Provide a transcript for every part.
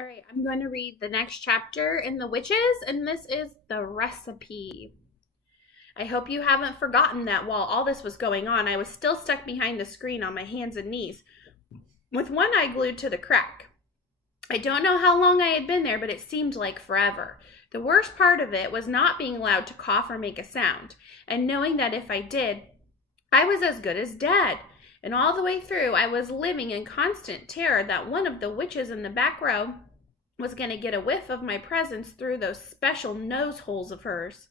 All right, I'm going to read the next chapter in The Witches, and this is the recipe. I hope you haven't forgotten that while all this was going on, I was still stuck behind the screen on my hands and knees, with one eye glued to the crack. I don't know how long I had been there, but it seemed like forever. The worst part of it was not being allowed to cough or make a sound, and knowing that if I did, I was as good as dead. And all the way through, I was living in constant terror that one of the witches in the back row was going to get a whiff of my presence through those special nose holes of hers.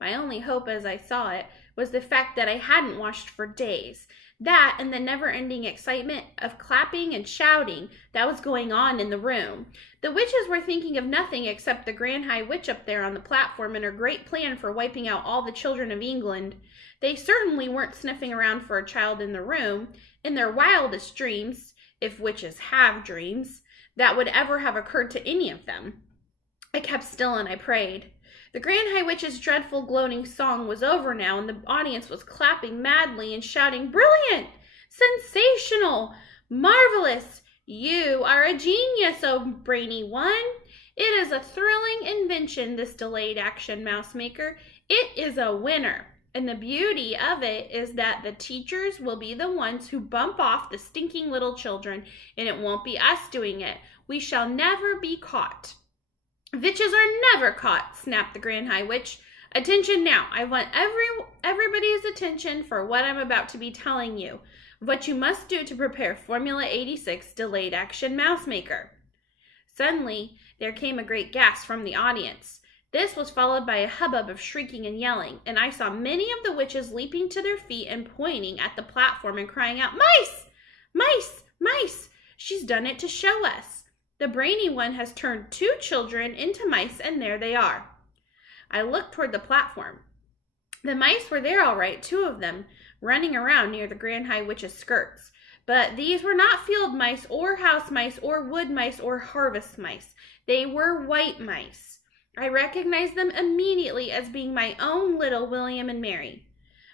My only hope as I saw it was the fact that I hadn't washed for days. That and the never-ending excitement of clapping and shouting that was going on in the room. The witches were thinking of nothing except the Grand High Witch up there on the platform and her great plan for wiping out all the children of England. They certainly weren't sniffing around for a child in the room. In their wildest dreams, if witches have dreams, that would ever have occurred to any of them. I kept still and I prayed. The Grand High Witch's dreadful gloating song was over now, and the audience was clapping madly and shouting, "Brilliant! Sensational! Marvelous! You are a genius, oh brainy one! It is a thrilling invention, this delayed action mouse maker. It is a winner. And the beauty of it is that the teachers will be the ones who bump off the stinking little children, and it won't be us doing it. We shall never be caught." "Witches are never caught," snapped the Grand High Witch. "Attention now. I want everybody's attention for what I'm about to be telling you. What you must do to prepare Formula 86 Delayed Action Mouse Maker." Suddenly, there came a great gasp from the audience. This was followed by a hubbub of shrieking and yelling, and I saw many of the witches leaping to their feet and pointing at the platform and crying out, "Mice! Mice! Mice! She's done it to show us. The brainy one has turned 2 children into mice, and there they are." I looked toward the platform. The mice were there all right, 2 of them, running around near the Grand High Witch's skirts. But these were not field mice or house mice or wood mice or harvest mice. They were white mice. I recognized them immediately as being my own little William and Mary.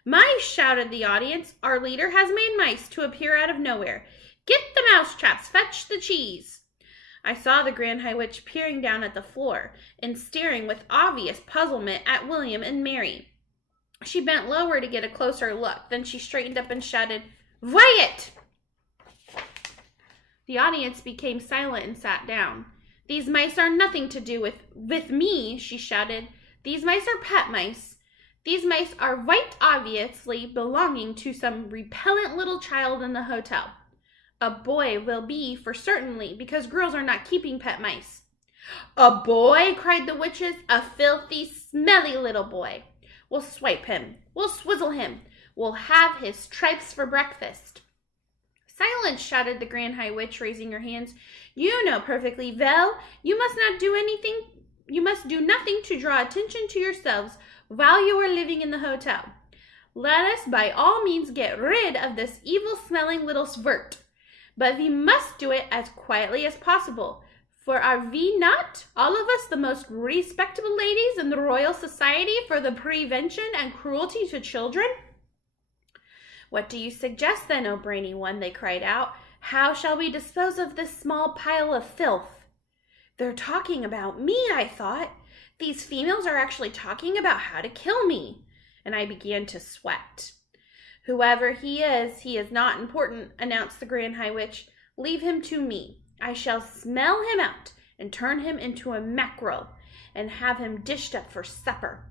"Mice!" shouted the audience. "Our leader has made mice to appear out of nowhere. Get the mouse traps, fetch the cheese." I saw the Grand High Witch peering down at the floor and staring with obvious puzzlement at William and Mary. She bent lower to get a closer look. Then she straightened up and shouted, "Wyatt!" The audience became silent and sat down. "These mice are nothing to do with me," she shouted. "These mice are pet mice. These mice are quite obviously belonging to some repellent little child in the hotel. A boy will be for certainly, because girls are not keeping pet mice." "A boy?" cried the witches. "A filthy, smelly little boy. We'll swipe him. We'll swizzle him. We'll have his stripes for breakfast." "Silence!" shouted the Grand High Witch, raising her hands. "You know perfectly well you must not do anything. You must do nothing to draw attention to yourselves while you are living in the hotel. Let us by all means get rid of this evil-smelling little svirt. But we must do it as quietly as possible, for are we not, all of us, the most respectable ladies in the Royal Society for the Prevention and Cruelty to Children?" "What do you suggest then, O brainy one?" they cried out. "How shall we dispose of this small pile of filth?" "They're talking about me," I thought. "These females are actually talking about how to kill me." And I began to sweat. "Whoever he is not important," announced the Grand High Witch. "Leave him to me. I shall smell him out and turn him into a mackerel and have him dished up for supper."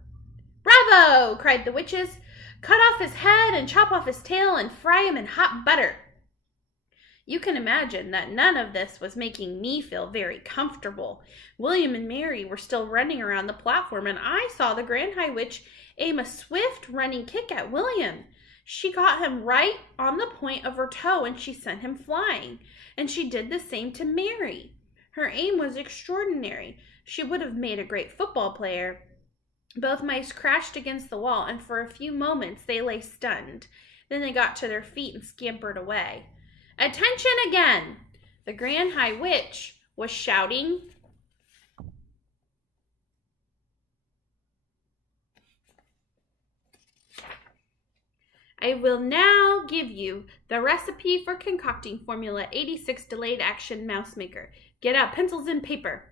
"Bravo!" cried the witches. "Cut off his head and chop off his tail and fry him in hot butter." You can imagine that none of this was making me feel very comfortable. William and Mary were still running around the platform, and I saw the Grand High Witch aim a swift running kick at William. She caught him right on the point of her toe, and she sent him flying. And she did the same to Mary. Her aim was extraordinary. She would have made a great football player. Both mice crashed against the wall, and for a few moments they lay stunned. Then they got to their feet and scampered away. "Attention again!" The Grand High Witch was shouting. "I will now give you the recipe for concocting Formula 86 Delayed Action Mouse Maker. Get out pencils and paper.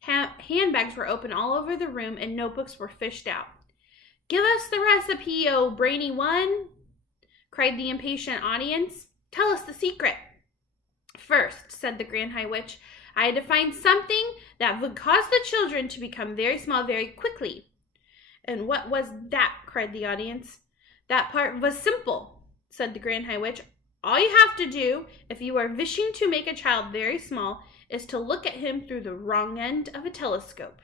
Handbags were open all over the room and notebooks were fished out. Give us the recipe, oh brainy one, cried the impatient audience. Tell us the secret. First, said the Grand High Witch, I had to find something that would cause the children to become very small very quickly. And what was that? Cried the audience. That part was simple, said the Grand High Witch. All you have to do, if you are wishing to make a child very small, is to look at him through the wrong end of a telescope.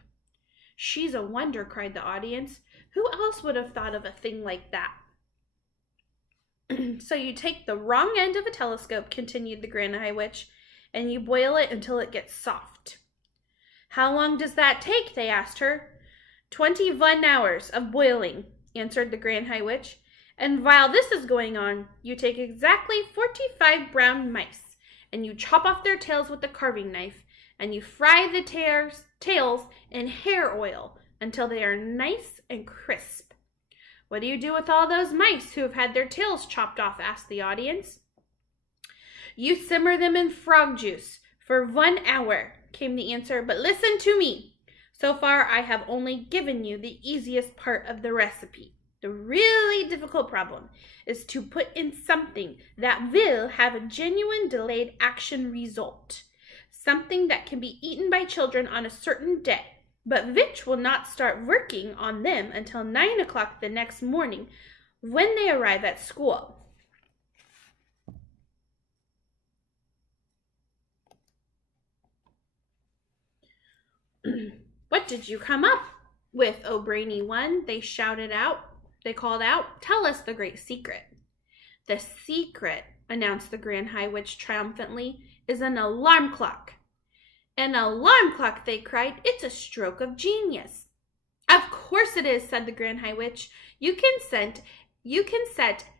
She's a wonder, cried the audience. Who else would have thought of a thing like that? So you take the wrong end of a telescope, continued the Grand High Witch, and you boil it until it gets soft. How long does that take? They asked her. 21 hours of boiling, answered the Grand High Witch. And while this is going on, you take exactly 45 brown mice, and you chop off their tails with a carving knife, and you fry the tails in hair oil until they are nice and crisp. What do you do with all those mice who have had their tails chopped off? Asked the audience. You simmer them in frog juice for 1 hour, came the answer. But listen to me. So far, I have only given you the easiest part of the recipe. The really difficult problem is to put in something that will have a genuine delayed action result. Something that can be eaten by children on a certain day, but which will not start working on them until 9 o'clock the next morning when they arrive at school. What did you come up with, O brainy one? They shouted out. They called out, Tell us the great secret. The secret, announced the Grand High Witch triumphantly, is an alarm clock. An alarm clock, they cried. It's a stroke of genius. Of course it is, said the Grand High Witch. You can set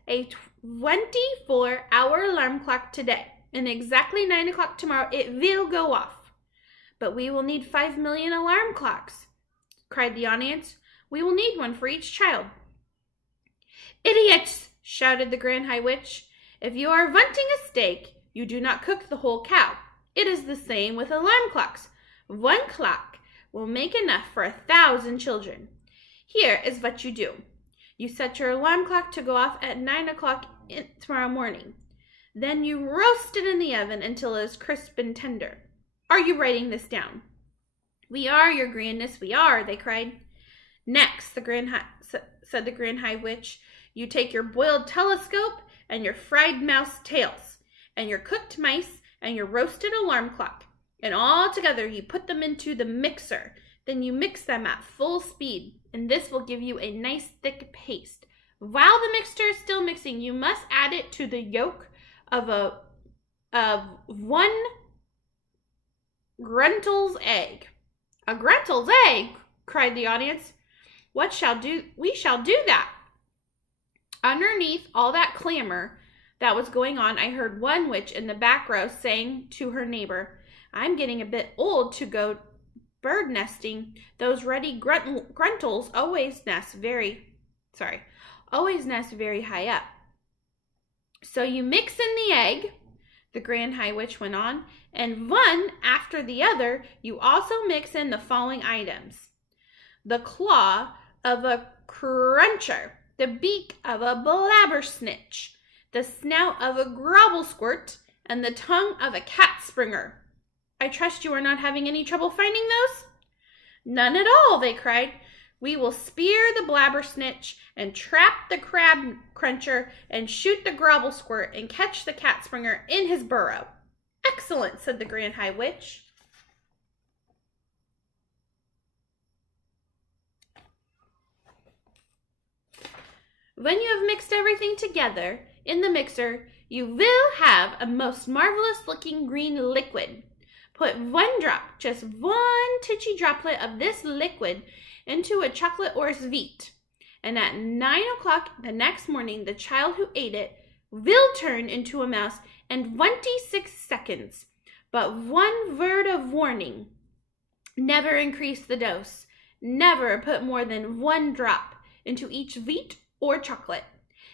a 24-hour alarm clock today, and exactly 9 o'clock tomorrow it will go off. But we will need 5 million alarm clocks, cried the audience. We will need one for each child. Idiots, shouted the Grand High Witch. If you are wanting a steak, you do not cook the whole cow. It is the same with alarm clocks. 1 clock will make enough for 1,000 children. Here is what you do. You set your alarm clock to go off at 9 o'clock tomorrow morning. Then you roast it in the oven until it is crisp and tender. Are you writing this down? We are, your grandness, we are, they cried. Next, said the Grand High Witch, you take your boiled telescope and your fried mouse tails, and your cooked mice and your roasted alarm clock, and all together you put them into the mixer. Then you mix them at full speed, and this will give you a nice thick paste. While the mixture is still mixing, you must add it to the yolk of one Gruntel's egg. A Gruntel's egg, cried the audience. We shall do that. Underneath all that clamor that was going on, I heard one witch in the back row saying to her neighbor, I'm getting a bit old to go bird nesting. Those ruddy gruntles always nest very high up. So you mix in the egg, the Grand High Witch went on, and one after the other, you also mix in the following items. The claw of a cruncher, the beak of a blabbersnitch, the snout of a grobblesquirt, and the tongue of a cat springer. I trust you are not having any trouble finding those? None at all, they cried. We will spear the blabbersnitch and trap the crab cruncher and shoot the grobblesquirt and catch the cat springer in his burrow. Excellent, said the Grand High Witch. When you have mixed everything together in the mixer, you will have a most marvelous looking green liquid. Put 1 drop, just 1 titchy droplet of this liquid into a chocolate or sweet, and at 9 o'clock the next morning, the child who ate it will turn into a mouse in 26 seconds. But one word of warning, never increase the dose. Never put more than 1 drop into each wheat or chocolate,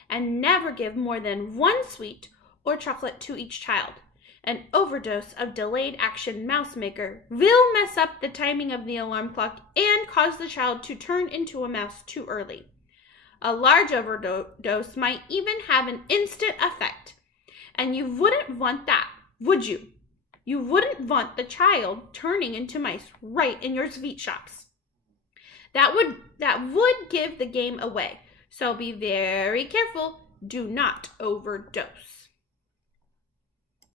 and never give more than 1 sweet or chocolate to each child. An overdose of delayed action mouse maker will mess up the timing of the alarm clock and cause the child to turn into a mouse too early. A large overdose might even have an instant effect. And you wouldn't want that, would you? You wouldn't want the child turning into mice right in your sweet shops. That would give the game away. So be very careful. Do not overdose.